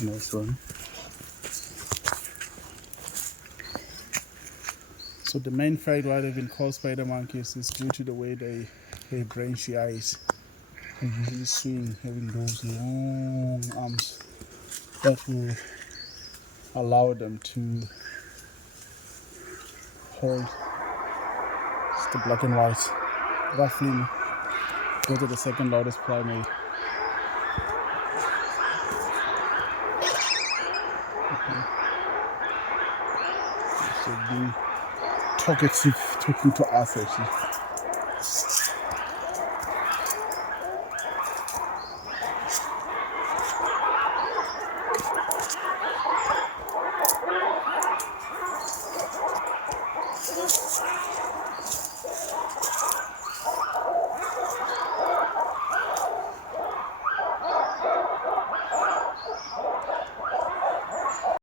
Nice one. So the main fright why they've been called spider monkeys is due to the way they have branchy eyes. They swing, having those long arms that will allow them to hold. It's the black and white. Roughly, those are the second loudest primate. So being talkative, talking to us actually.